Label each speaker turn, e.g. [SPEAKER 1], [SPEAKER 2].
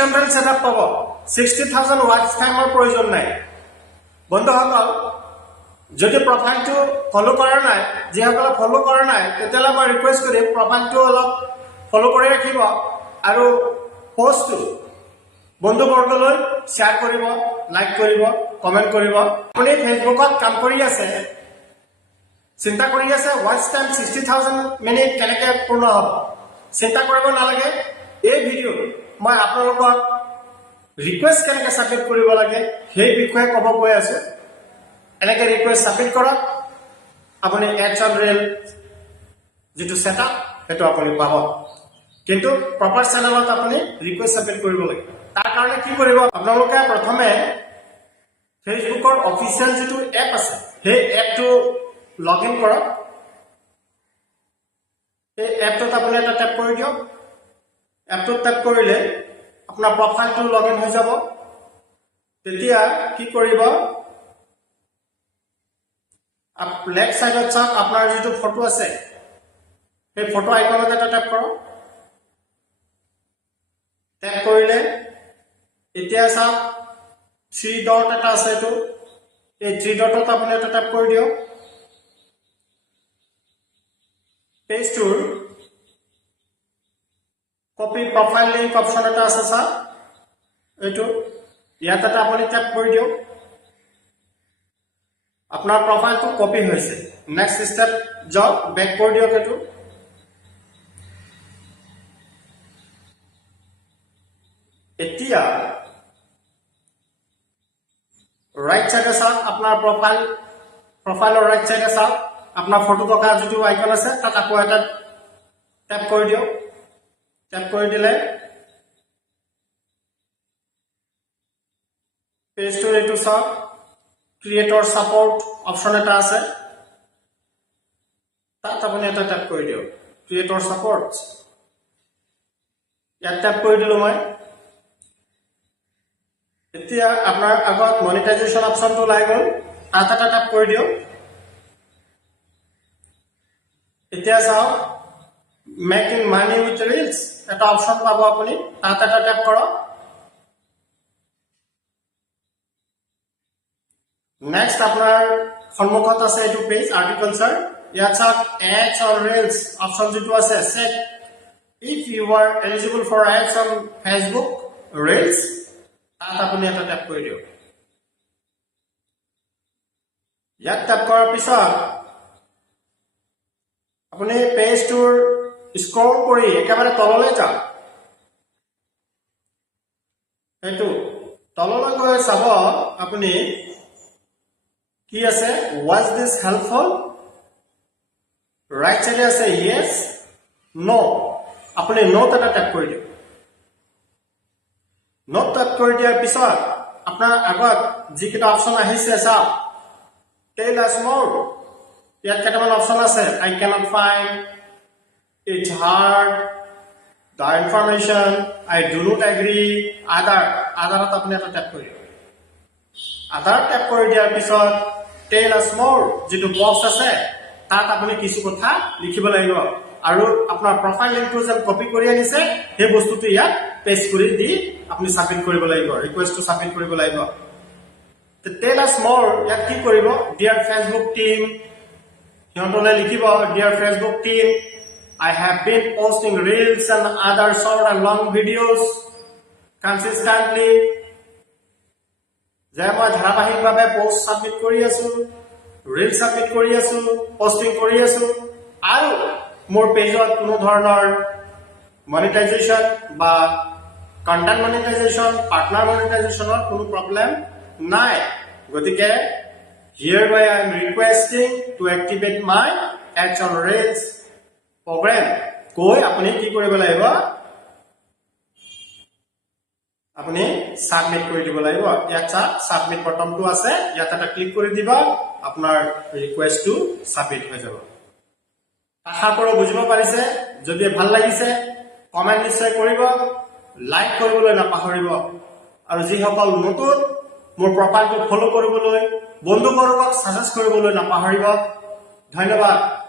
[SPEAKER 1] Action rail setup পাব। Sixty thousand ৱাটছ টাইমৰ প্ৰয়োজন নাই। বন্ধুসকল, যদি প্ৰফাইলটো ফ'ল' কৰা নাই, যিসকলে ফ'ল' কৰা নাই, তেতিয়াহ'লে মই ৰিকুৱেষ্ট কৰিম প্ৰফাইলটো অলপ ফ'ল' কৰি ৰাখিব আৰু পষ্টটো বন্ধুবৰ্গলৈ শ্বেয়াৰ কৰিব লাইক কৰিব কমেণ্ট কৰিব। আপুনি ফেচবুকত কাম কৰি আছে, চিন্তা কৰি আছে ৱাটচ টাইম ছিক্সটি থাউজেণ্ড মিনিট কেনেকৈ পূৰ্ণ হ'ব? চিন্তা কৰিব নালাগে। এই ভিডিঅ' মই আপোনালোকক ৰিকুৱেষ্ট কেনেকৈ ছাবমিট কৰিব লাগে সেই বিষয়ে ক'ব গৈ আছো। এনেকৈ ৰিকুৱেষ্ট ছাবমিট কৰক। আপুনি এডছ অন ৰেল যিটো ছেটআপ সেইটো আপুনি পাব। কিন্তু প্ৰপাৰ চেনেলত আপুনি ৰিকুৱেষ্ট ছাবমিট কৰিব লাগিব তাৰ কাৰণে কি কৰিব আপোনালোকে প্ৰথমে ফেচবুকৰ অফিচিয়েল যিটো এপ আছে সেই এপটো লগ ইন কৰক। এই এপটোত আপুনি এটা টেপ কৰি দিয়ক। এপটোত টেপ কৰিলে আপোনাৰ প্ৰফাইলটো লগ ইন হৈ যাব। তেতিয়া কি কৰিব? লেফ্ট চাইডত চাওক আপোনাৰ যিটো ফটো আছে সেই ফটো আইকনত টেপ কৰক। টেপ কৰিলে এতিয়া চাওক থ্ৰী ডট এটা আছে এইটো। এই থ্ৰী ডটত আপুনি এটা টেপ কৰি দিয়ক। পেজটোৰ কপি প্ৰফাইল লিংক অপশ্যন এটা আছে চাওক এইটো। ইয়াত এটা আপুনি টেপ কৰি দিয়ক। আপোনাৰ প্ৰফাইলটো কপি হৈছে। নেক্সট ষ্টেপ যাওক বেক কৰি দিয়ক এইটো। এতিয়া ৰাইট চাইডে চাওক আপোনাৰ প্ৰফাইল প্ৰফাইলৰ ৰাইট চাইডে চাওক আপোনাৰ ফটো থকা যিটো আইকন আছে তাত আকৌ এটা টেপ কৰি দিয়ক। টেপ কৰি দিলে পেজটোৰ এইটো চাওক ক্ৰিয়েটৰ ছাপৰ্ট অপশ্যন এটা আছে। তাত আপুনি এটা টেপ কৰি দিয়ক ক্ৰিয়েটৰ ছাপৰ্ট ইয়াত টেপ কৰি দিলোঁ মই এতিয়া আপোনাৰ আগত মনিটাইজেশ্যন অপশ্যনটো ওলাই গ'ল। তাত এটা টেপ কৰি দিয়ক এতিয়া চাওক মেক মানি উইথ ৰিলছ এটা অপশ্যন পাব আপুনি। তাত এটা টেপ কৰক। নেক্সট আপোনাৰ সন্মুখত আছে এইটো পেজ আৰ্টিকলছৰ ইয়াত চাওক এডছ অন ৰিলছ অপশ্যন যিটো আছে check if you are eligible for ads on Facebook reels তাত আপুনি এটা টেপ কৰি দিয়ক। ইয়াত টেপ কৰাৰ পিছত আপুনি পেজটোৰ স্ক্ৰল কৰি একেবাৰে তললৈ যাওক সেইটো তললৈ গৈ চাব আপুনি কি আছে? ৱাজ দিছ হেল্পফুল ৰাইট চাইডে আছে য়েছ ন' আপুনি ন'ত এটা টেপ কৰি দিয়ক। ন'ট টেপ কৰি দিয়াৰ পিছত আপোনাৰ আগত যিকেইটা অপশ্যন আহিছে, চাওক। টেল আছ মোৰ ইয়াত কেইটামান অপশ্যন আছে? I can't find it's hard the information I do not agree other আদাৰত আপুনি এটা টেপ কৰি দিয়ক আধাৰ টেপ কৰি দিয়াৰ পিছত টেল আছ মোৰ যিটো বক্স আছে তাত আপুনি কিছু কথা লিখিব লাগিব আৰু আপোনাৰ প্ৰফাইল লিংকটো যেন কপি কৰি আনিছে সেই বস্তুটো ইয়াত পেষ্ট কৰি দি আপুনি ছাবমিট কৰিব লাগিব ৰিকুৱেষ্টটো ছাবমিট কৰিব লাগিব টেল আছ মোৰ ইয়াত কি কৰিব ডিয়াৰ ফেচবুক টিম সিহঁতলৈ লিখিব dear Facebook team I have been posting reels and other short and long videos consistently যে মই ধাৰাবাহিকভাৱে পোষ্ট ছাবমিট কৰি আছো ৰিল ছাবমিট কৰি আছো পষ্টিং কৰি আছো আৰু মোৰ পেজত কোনো ধৰণৰ মনিটাইজেশ্যন বা কণ্টেণ্ট মনিটাইজেশ্যন পাৰ্টনাৰ মনিটাইজেশ্যনৰ কোনো প্ৰব্লেম নাই। গতিকে hereby I am requesting to activate my ads on reels programme কৈ আপুনি কি কৰিব লাগিব? আপুনি ছাবমিট কৰি দিব লাগিব। ইয়াত চাওক ছাবমিট বটনটো আছে। ইয়াত এটা ক্লিক কৰি দিব। আপোনাৰ ৰিকুৱেষ্টটো ছাবমিট হৈ যাব। আশা কৰোঁ বুজিব পাৰিছে। যদি ভাল লাগিছে কমেণ্ট নিশ্চয় কৰিব। লাইক কৰিবলৈ নাপাহৰিব। আৰু যিসকল নতুন মোৰ প্ৰফাইলটো ফ'ল' কৰিবলৈ বন্ধুবৰ্গক ছাজেষ্ট কৰিবলৈ নাপাহৰিব। ধন্যবাদ।